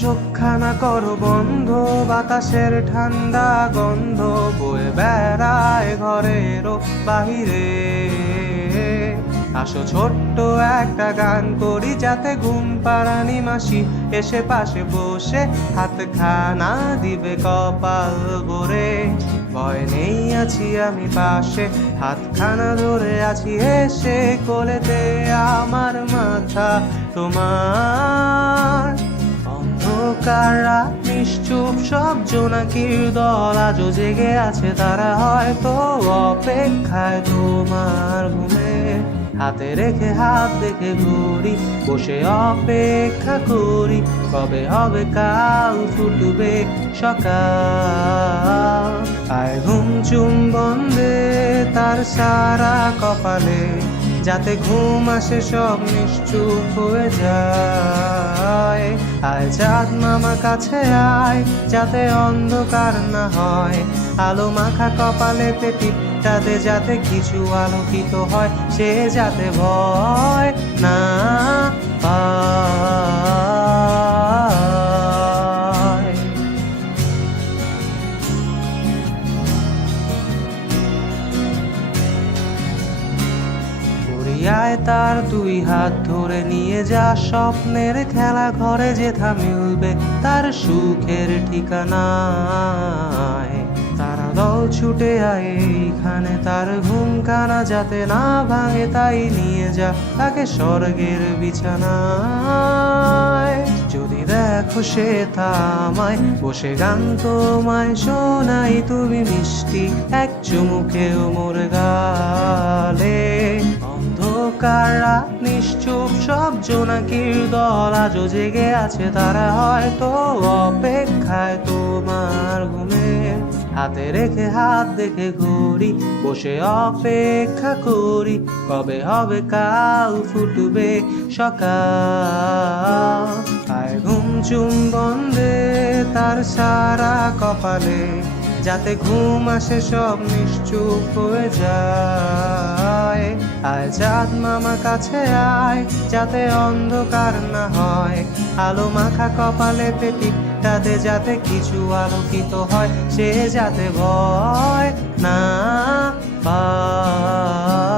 চোখখানা করো বন্ধ, বাতাসের ঠান্ডা গন্ধ বয়ে বেড়ায় ঘরেরও বাহিরে। আসো ছোট্ট একটা গান করি, যাতে ঘুম পাড়ানি মাসি এসে পাশে বসে হাতখানা দিবে কপাল ভরে। ভয় নেই আছি আমি পাশে, হাতখানা ধরে আছি এসে কোলেতে আমার মাথা তোমার। অন্ধকার রাত নিশ্চুপ, সব জোনাকির দল আজও জেগে আছে, তারা হয়তো অপেক্ষায় তোমার ঘুমে। হাতে রেখে হাত দেখে ঘুরি, বসে অপেক্ষা করি, কবে হবে কাল ফুটবে সকাল। আয় ঘুম চুম্বন দে তার সারা কপালে, যাতে ঘুম আসে সব নিশ্চুপ হয়ে যায়। আয় চাঁদ মামা কাছে আয়, যাতে অন্ধকার না হয়, আলো মাখা কপালেতে টিপটা দে, যাতে কিছু আলোকিত হয়, সে যাতে ভয় না পায়। আয় তার দুই হাত ধরে নিয়ে যা, স্বপ্নের খেলা ঘরে যেথা মিলবে তার সুখের ঠিকানায়। তারা দল ছুটে আয় এইখানে, তার ঘুম কানা যাতে না ভাঙে, তাই নিয়ে যা তাকে স্বর্গের বিছানায়। যদি দেখো সে থামায় বসে গান তোমায় শোনাই, তুমি মিষ্টি এক চুমুকেও মোর গালে। অন্ধকার রাত নিশ্চুপ, সব জোনাকির দল আজও জেগে আছে, তারা হয়তো অপেক্ষায় তোমার ঘুমে। হাতে রেখে হাত দেখে ঘুরি, বসে অপেক্ষা করি, কবে হবে কাল ফুটবে সকাল। আয় ঘুম চুম্বন দে তার সারা কপালে, যাতে ঘুম আসে সব নিশ্চুপ হয়ে যায়। আয় চাঁদ মামা কাছে আয়, যাতে অন্ধকার না হয়, আলো মাখা কপালেতে টিপটা দে, যাতে কিছু আলোকিত হয়, সে যাতে ভয় না পায়।